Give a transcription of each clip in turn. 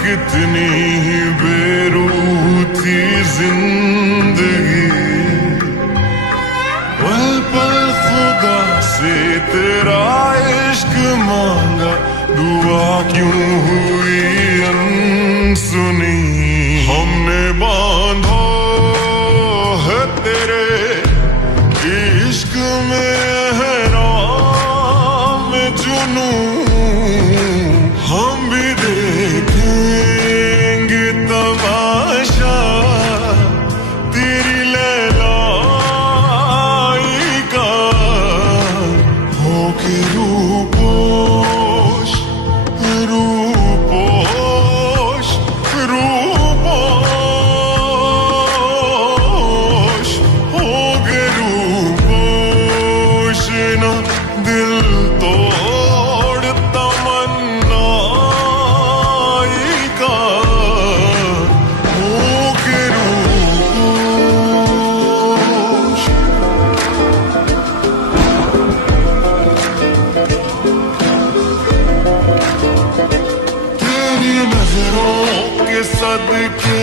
कितनी ही बेरूह थी जिंदगी, पल पल खुदा से तेरा इश्क मांगा, दुआ क्यों हुई अनसुनी। हमने बांधा है तेरे इश्क में एहराम जुनूं, हम भी देखेंगे तमाशा तेरी लैलाई का, होके रूपोश रूपोश रूपोश, होगे रूपोश ना दिल तोड़ तमन्नाई का, होगे रूपोश। तेरी नजरों के सदके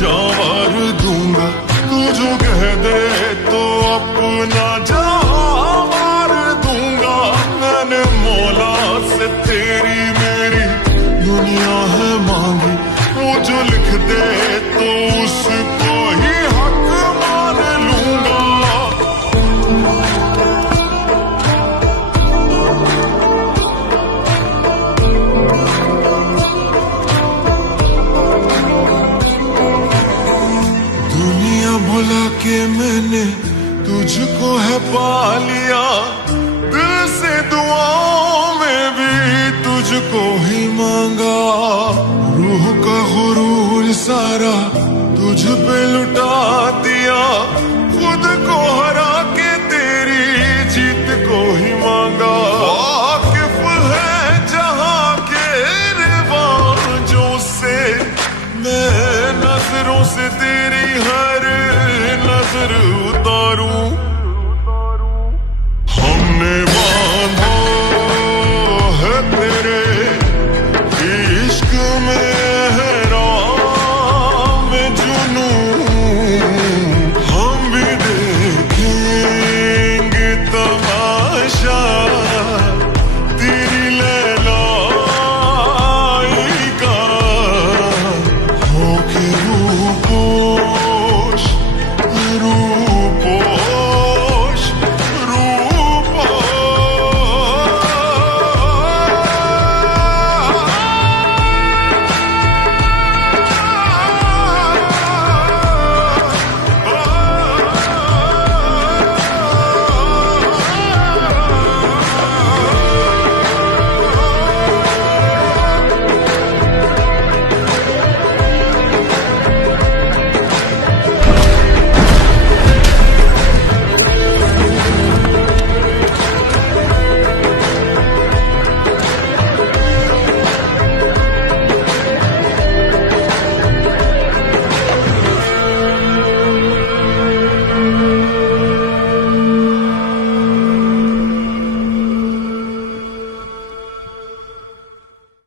जान दूंगा, तू जो कह दे तो अपना जान मार दूंगा। मैंने मौला से तेरी मेरी दुनिया है मांगी, वो जो लिख दे तो उसको ही हक मान लूंगा। दुनिया भुला के मैंने तुझको है पा लिया, दिल से दुआओं में भी तुझको ही मांगा। रूह का गुरूर सारा तुझ पे लुटा दिया, खुद को हरा के तेरी जीत को ही मांगा। वाकिफ है जहां के रिवाजों से, मैं नजरों से तेरी हर नजर